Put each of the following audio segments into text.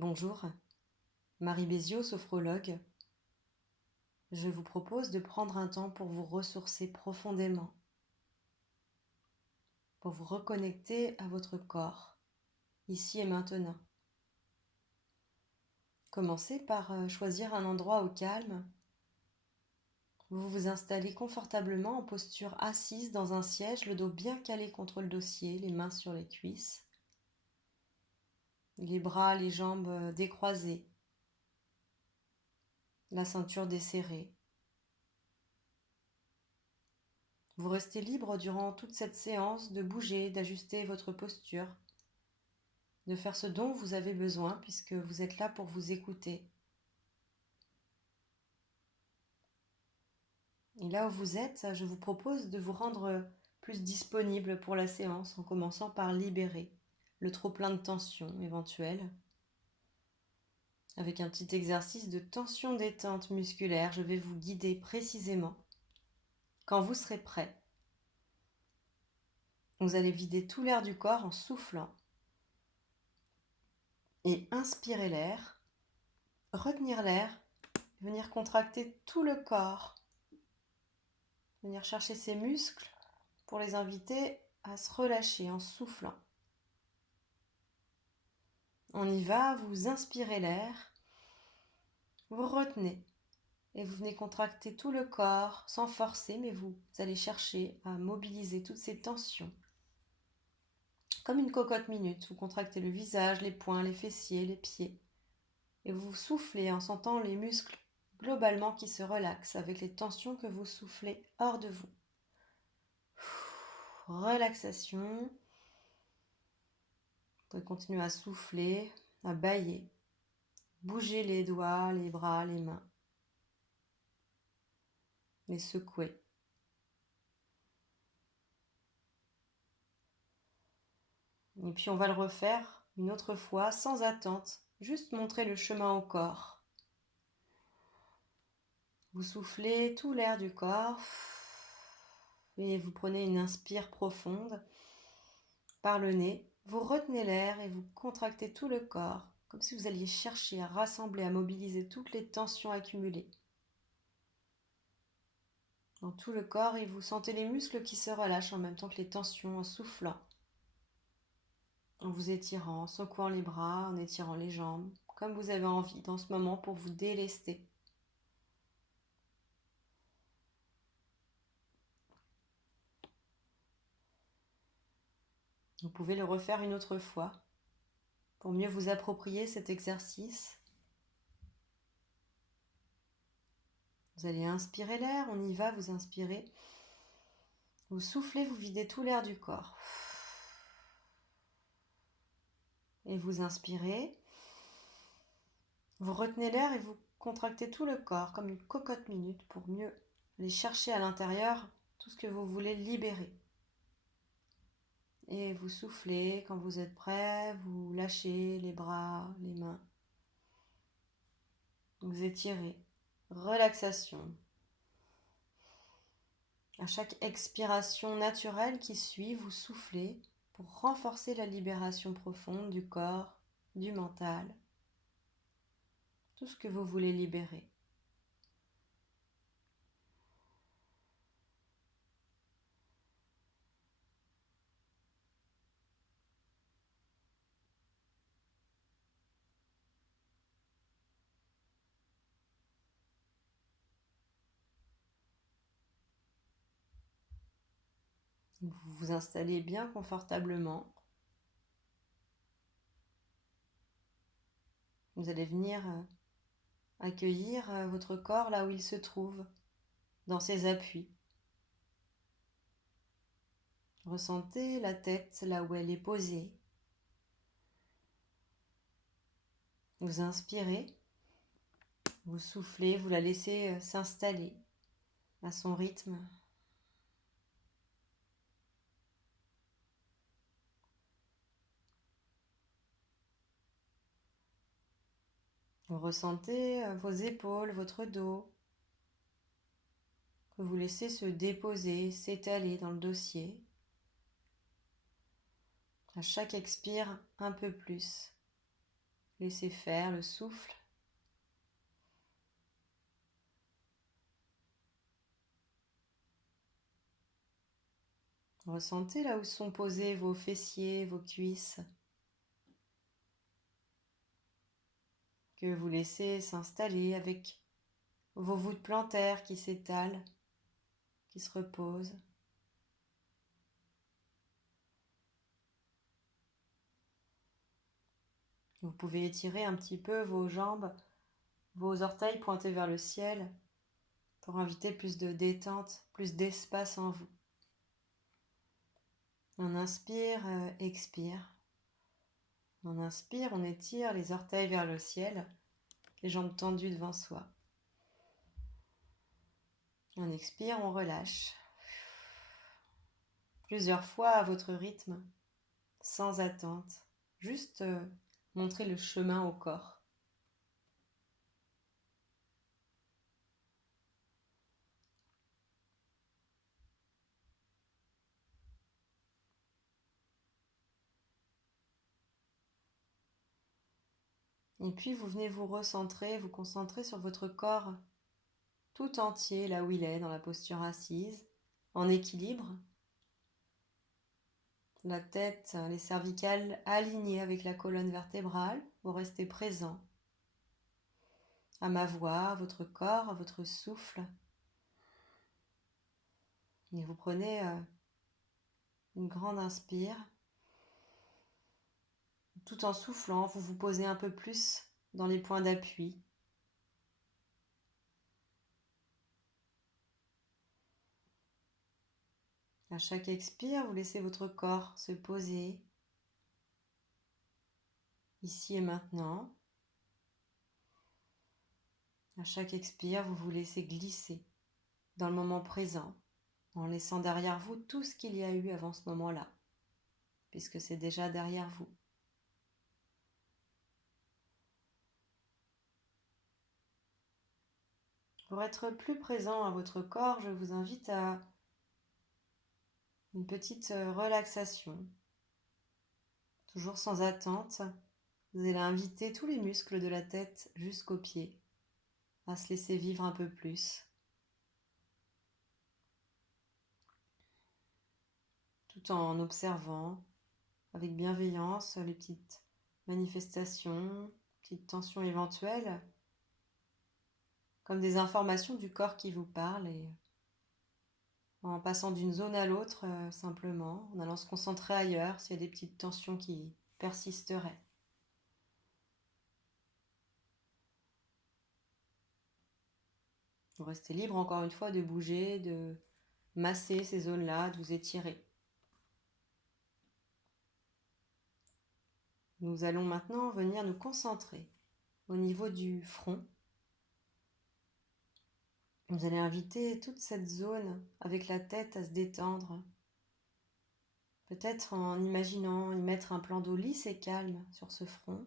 Bonjour, Marie Béziot, sophrologue. Je vous propose de prendre un temps pour vous ressourcer profondément, pour vous reconnecter à votre corps, ici et maintenant. Commencez par choisir un endroit au calme. Vous vous installez confortablement en posture assise dans un siège, le dos bien calé contre le dossier, les mains sur les cuisses, les bras, les jambes décroisées, la ceinture desserrée. Vous restez libre durant toute cette séance de bouger, d'ajuster votre posture, de faire ce dont vous avez besoin puisque vous êtes là pour vous écouter. Et là où vous êtes, je vous propose de vous rendre plus disponible pour la séance en commençant par libérer le trop-plein de tension éventuelle. Avec un petit exercice de tension détente musculaire, je vais vous guider précisément. Quand vous serez prêt, vous allez vider tout l'air du corps en soufflant et inspirer l'air, retenir l'air, venir contracter tout le corps, venir chercher ses muscles pour les inviter à se relâcher en soufflant. On y va, vous inspirez l'air, vous retenez et vous venez contracter tout le corps sans forcer, mais vous allez chercher à mobiliser toutes ces tensions. Comme une cocotte minute, vous contractez le visage, les poings, les fessiers, les pieds et vous soufflez en sentant les muscles globalement qui se relaxent avec les tensions que vous soufflez hors de vous. Relaxation. Vous pouvez continuer à souffler, à bâiller. Bougez les doigts, les bras, les mains. Les secouer. Et puis on va le refaire une autre fois sans attente. Juste montrer le chemin au corps. Vous soufflez tout l'air du corps. Et vous prenez une inspire profonde par le nez. Vous retenez l'air et vous contractez tout le corps. Comme si vous alliez chercher à rassembler, à mobiliser toutes les tensions accumulées dans tout le corps et vous sentez les muscles qui se relâchent en même temps que les tensions en soufflant, en vous étirant, en secouant les bras, en étirant les jambes, comme vous avez envie dans ce moment pour vous délester. Vous pouvez le refaire une autre fois pour mieux vous approprier cet exercice. Vous allez inspirer l'air, on y va, vous inspirez. Vous soufflez, vous videz tout l'air du corps. Et vous inspirez. Vous retenez l'air et vous contractez tout le corps comme une cocotte minute pour mieux aller chercher à l'intérieur tout ce que vous voulez libérer. Et vous soufflez, quand vous êtes prêt, vous lâchez les bras, les mains. Vous étirez. Relaxation. À chaque expiration naturelle qui suit, vous soufflez pour renforcer la libération profonde du corps, du mental. Tout ce que vous voulez libérer. Vous vous installez bien confortablement. Vous allez venir accueillir votre corps là où il se trouve, dans ses appuis. Ressentez la tête là où elle est posée. Vous inspirez, vous soufflez, vous la laissez s'installer à son rythme. Vous ressentez vos épaules, votre dos, que vous laissez se déposer, s'étaler dans le dossier. À chaque expire, un peu plus. Laissez faire le souffle. Ressentez là où sont posés vos fessiers, vos cuisses, que vous laissez s'installer avec vos voûtes plantaires qui s'étalent, qui se reposent. Vous pouvez étirer un petit peu vos jambes, vos orteils pointés vers le ciel pour inviter plus de détente, plus d'espace en vous. On inspire, expire. On inspire, on étire les orteils vers le ciel, les jambes tendues devant soi. On expire, on relâche. Plusieurs fois à votre rythme, sans attente. Juste montrer le chemin au corps. Et puis vous venez vous recentrer, vous concentrer sur votre corps tout entier, là où il est, dans la posture assise, en équilibre. La tête, les cervicales alignées avec la colonne vertébrale. Vous restez présent à ma voix, à votre corps, à votre souffle. Et vous prenez une grande inspire. Tout en soufflant, vous vous posez un peu plus dans les points d'appui. À chaque expire, vous laissez votre corps se poser ici et maintenant. À chaque expire, vous vous laissez glisser dans le moment présent, en laissant derrière vous tout ce qu'il y a eu avant ce moment-là, puisque c'est déjà derrière vous. Pour être plus présent à votre corps, je vous invite à une petite relaxation, toujours sans attente. Vous allez inviter tous les muscles de la tête jusqu'aux pieds à se laisser vivre un peu plus, tout en observant avec bienveillance les petites manifestations, petites tensions éventuelles, comme des informations du corps qui vous parlent, et en passant d'une zone à l'autre simplement, en allant se concentrer ailleurs s'il y a des petites tensions qui persisteraient. Vous restez libre encore une fois de bouger, de masser ces zones-là, de vous étirer. Nous allons maintenant venir nous concentrer au niveau du front. Vous allez inviter toute cette zone avec la tête à se détendre. Peut-être en imaginant y mettre un plan d'eau lisse et calme sur ce front.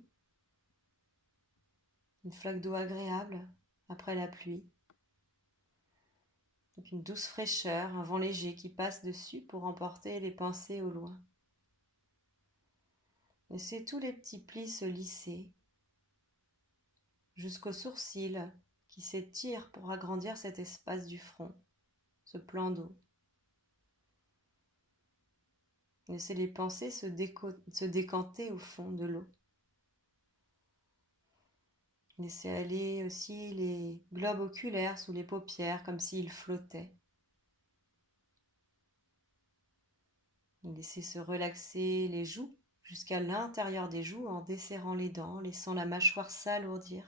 Une flaque d'eau agréable après la pluie. Avec une douce fraîcheur, un vent léger qui passe dessus pour emporter les pensées au loin. Laissez tous les petits plis se lisser jusqu'aux sourcils qui s'étirent pour agrandir cet espace du front, ce plan d'eau. Laissez les pensées se décanter au fond de l'eau. Laissez aller aussi les globes oculaires sous les paupières comme s'ils flottaient. Laissez se relaxer les joues jusqu'à l'intérieur des joues en desserrant les dents, laissant la mâchoire s'alourdir.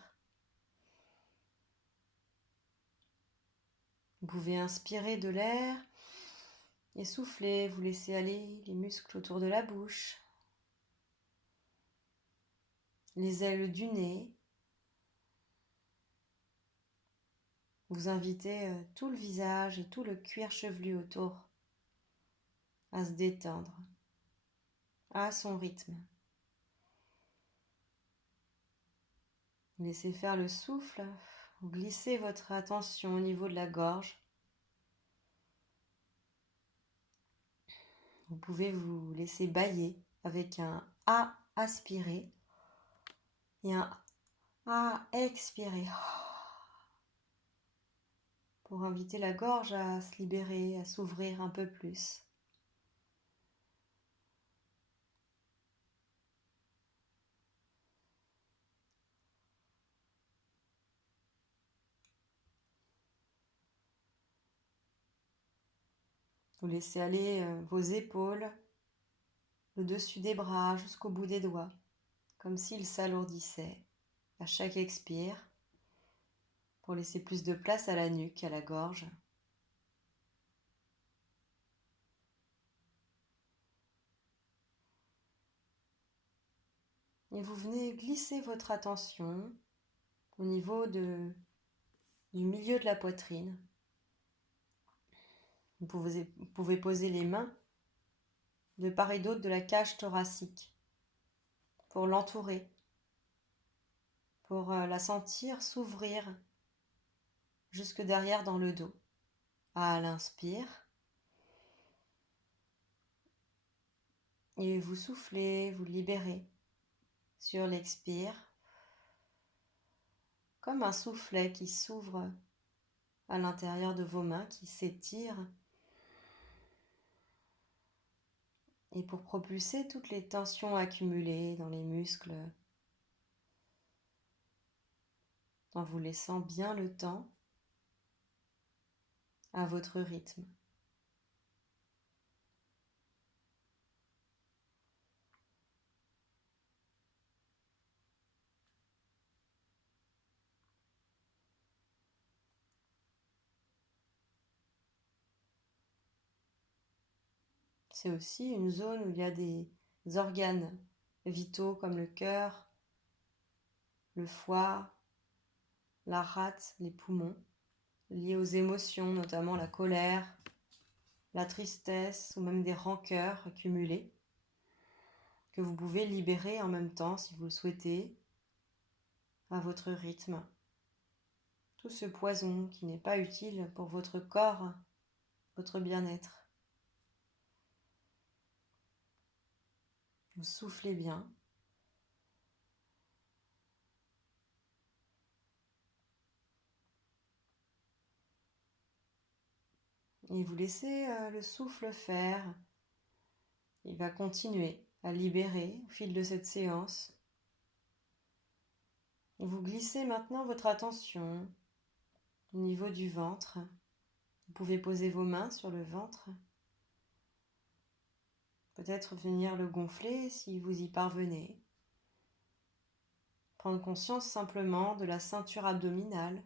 Vous pouvez inspirer de l'air et souffler, vous laissez aller les muscles autour de la bouche, les ailes du nez. Vous invitez tout le visage et tout le cuir chevelu autour à se détendre à son rythme. Laissez faire le souffle, vous glissez votre attention au niveau de la gorge. Vous pouvez vous laisser bâiller avec un A aspiré et un A, expirez. Pour inviter la gorge à se libérer, à s'ouvrir un peu plus. Vous laissez aller vos épaules, le dessus des bras jusqu'au bout des doigts, comme s'ils s'alourdissaient à chaque expire, pour laisser plus de place à la nuque, à la gorge. Et vous venez glisser votre attention au niveau du milieu de la poitrine. Vous pouvez poser les mains de part et d'autre de la cage thoracique pour l'entourer, pour la sentir s'ouvrir jusque derrière dans le dos. À l'inspire, et vous soufflez, vous libérez. Sur l'expire, comme un soufflet qui s'ouvre à l'intérieur de vos mains, qui s'étire, et pour propulser toutes les tensions accumulées dans les muscles, en vous laissant bien le temps à votre rythme. C'est aussi une zone où il y a des organes vitaux comme le cœur, le foie, la rate, les poumons, liés aux émotions, notamment la colère, la tristesse ou même des rancœurs accumulées que vous pouvez libérer en même temps si vous le souhaitez, à votre rythme. Tout ce poison qui n'est pas utile pour votre corps, votre bien-être. Vous soufflez bien. Et vous laissez le souffle faire. Il va continuer à libérer au fil de cette séance. Vous glissez maintenant votre attention au niveau du ventre. Vous pouvez poser vos mains sur le ventre. Peut-être venir le gonfler si vous y parvenez. Prendre conscience simplement de la ceinture abdominale.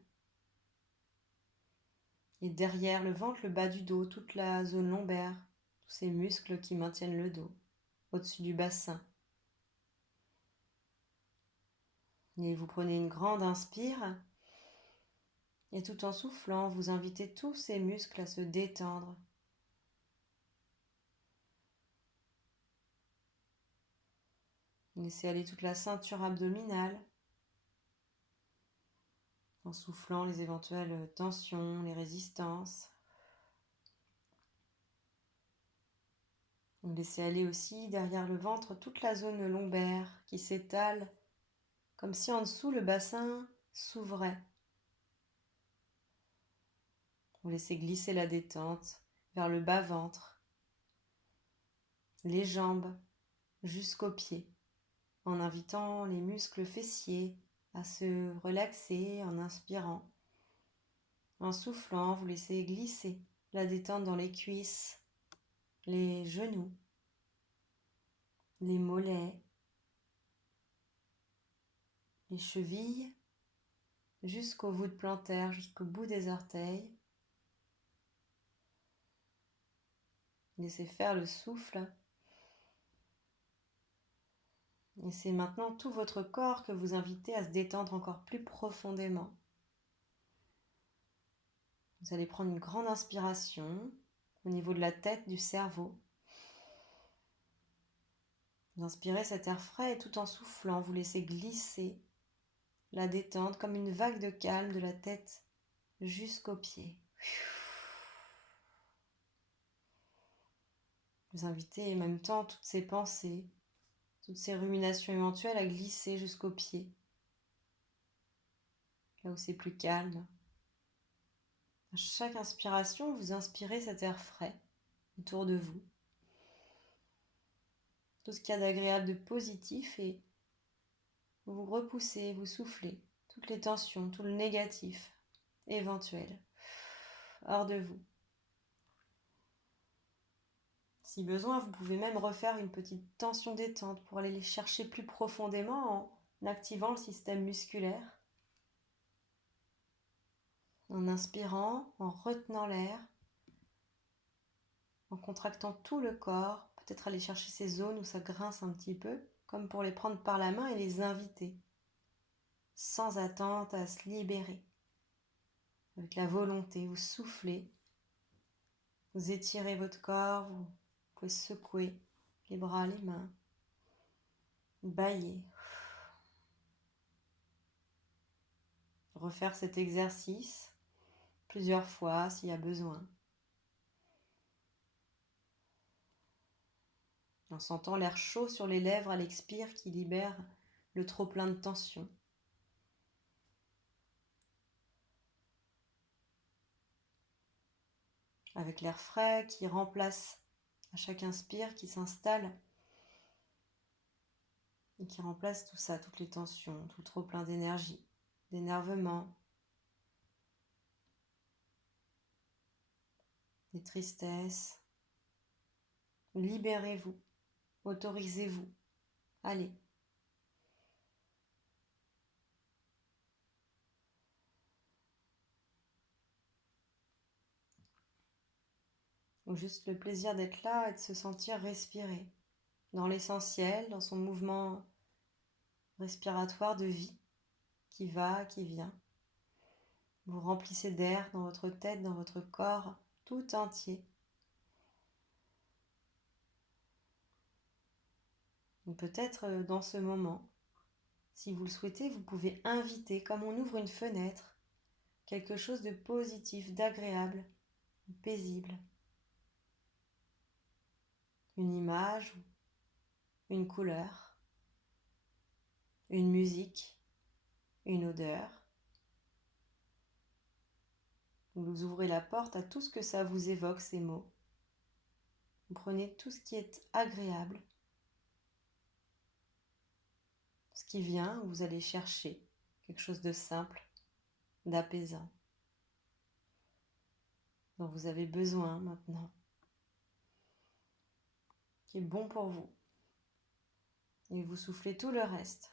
Et derrière le ventre, le bas du dos, toute la zone lombaire, tous ces muscles qui maintiennent le dos, au-dessus du bassin. Et vous prenez une grande inspire, et tout en soufflant, vous invitez tous ces muscles à se détendre. Laissez aller toute la ceinture abdominale, en soufflant les éventuelles tensions, les résistances. Laissez aller aussi derrière le ventre toute la zone lombaire qui s'étale, comme si en dessous le bassin s'ouvrait. Vous laissez glisser la détente vers le bas-ventre, les jambes jusqu'aux pieds, en invitant les muscles fessiers à se relaxer en inspirant. En soufflant, vous laissez glisser la détente dans les cuisses, les genoux, les mollets, les chevilles, jusqu'au voûte plantaire, jusqu'au bout des orteils. Laissez faire le souffle. Et c'est maintenant tout votre corps que vous invitez à se détendre encore plus profondément. Vous allez prendre une grande inspiration au niveau de la tête, du cerveau. Vous inspirez cet air frais et tout en soufflant, vous laissez glisser la détente comme une vague de calme de la tête jusqu'aux pieds. Vous invitez en même temps toutes ces pensées, toutes ces ruminations éventuelles à glisser jusqu'aux pieds. là où c'est plus calme. À chaque inspiration, vous inspirez cet air frais autour de vous. Tout ce qu'il y a d'agréable, de positif, et vous repoussez, vous soufflez toutes les tensions, tout le négatif éventuel hors de vous. Si besoin, vous pouvez même refaire une petite tension détente pour aller les chercher plus profondément en activant le système musculaire. En inspirant, en retenant l'air, en contractant tout le corps, peut-être aller chercher ces zones où ça grince un petit peu, comme pour les prendre par la main et les inviter, sans attente à se libérer. Avec la volonté, vous soufflez, vous étirez votre corps, vous pouvez secouer les bras, les mains, bâiller. Refaire cet exercice plusieurs fois s'il y a besoin. En sentant l'air chaud sur les lèvres à l'expire qui libère le trop-plein de tension. Avec l'air frais qui remplace à chaque inspire, qui s'installe et qui remplace tout ça, toutes les tensions, tout le trop-plein d'énergie, d'énervement, des tristesses. Libérez-vous, autorisez-vous, allez. Ou juste le plaisir d'être là et de se sentir respirer dans l'essentiel, dans son mouvement respiratoire de vie qui va, qui vient. Vous remplissez d'air dans votre tête, dans votre corps tout entier. Et peut-être dans ce moment, si vous le souhaitez, vous pouvez inviter, comme on ouvre une fenêtre, quelque chose de positif, d'agréable, de paisible. Une image, une couleur, une musique, une odeur. Vous ouvrez la porte à tout ce que ça vous évoque, ces mots. Vous prenez tout ce qui est agréable, ce qui vient, vous allez chercher quelque chose de simple, d'apaisant, dont vous avez besoin maintenant, qui est bon pour vous. Et vous soufflez tout le reste.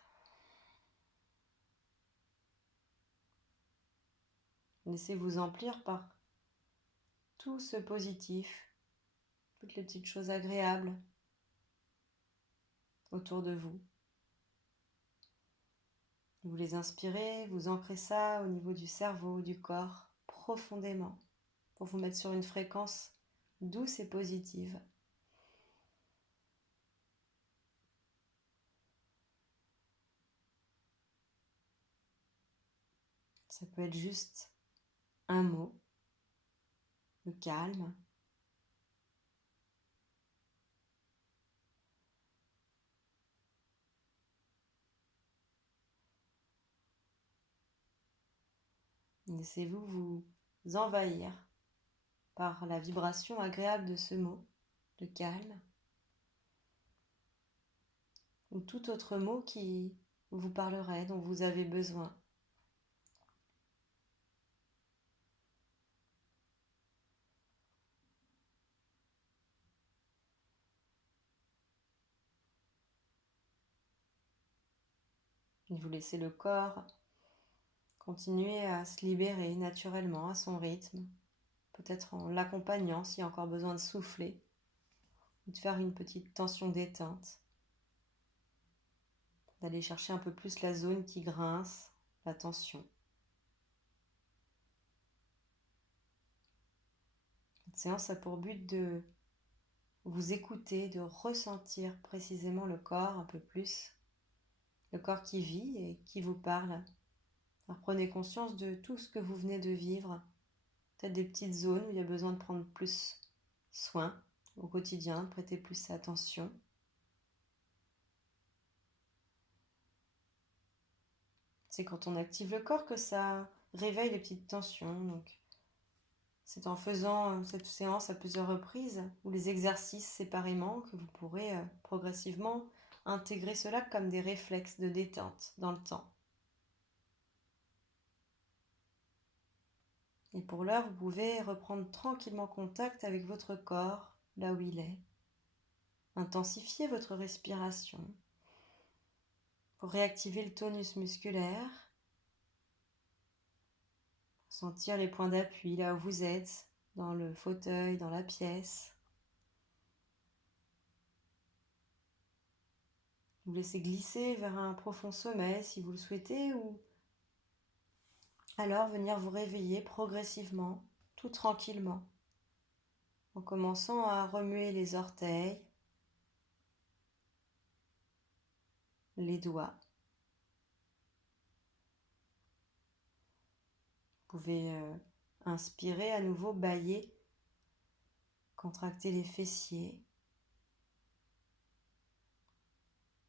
Laissez-vous emplir par tout ce positif, toutes les petites choses agréables autour de vous. Vous les inspirez, vous ancrez ça au niveau du cerveau, du corps, profondément, pour vous mettre sur une fréquence douce et positive. Ça peut être juste un mot, le calme. Laissez-vous vous envahir par la vibration agréable de ce mot, le calme, ou tout autre mot qui vous parlerait, dont vous avez besoin. Et vous laissez le corps continuer à se libérer naturellement à son rythme, peut-être en l'accompagnant s'il y a encore besoin de souffler, ou de faire une petite tension détente, d'aller chercher un peu plus la zone qui grince, la tension. Cette séance a pour but de vous écouter, de ressentir précisément le corps un peu plus, le corps qui vit et qui vous parle. Alors prenez conscience de tout ce que vous venez de vivre, peut-être des petites zones où il y a besoin de prendre plus soin au quotidien, de prêter plus attention. C'est quand on active le corps que ça réveille les petites tensions. Donc, c'est en faisant cette séance à plusieurs reprises ou les exercices séparément que vous pourrez progressivement intégrer cela comme des réflexes de détente dans le temps. Et pour l'heure, vous pouvez reprendre tranquillement contact avec votre corps, là où il est. Intensifiez votre respiration pour réactiver le tonus musculaire. Sentir les points d'appui là où vous êtes, dans le fauteuil, dans la pièce. Vous laissez glisser vers un profond sommeil si vous le souhaitez, ou alors venir vous réveiller progressivement, tout tranquillement, en commençant à remuer les orteils, les doigts. Vous pouvez inspirer à nouveau, bâiller, contracter les fessiers,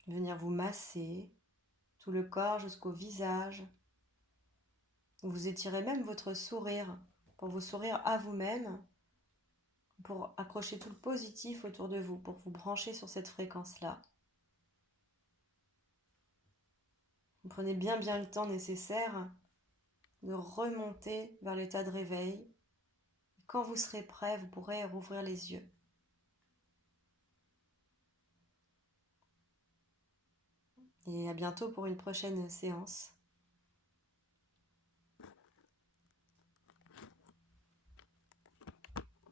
venir vous masser tout le corps jusqu'au visage. Vous étirez même votre sourire pour vous sourire à vous-même, pour accrocher tout le positif autour de vous, pour vous brancher sur cette fréquence-là. Vous prenez bien le temps nécessaire de remonter vers l'état de réveil. Quand vous serez prêt, vous pourrez rouvrir les yeux. Et à bientôt pour une prochaine séance.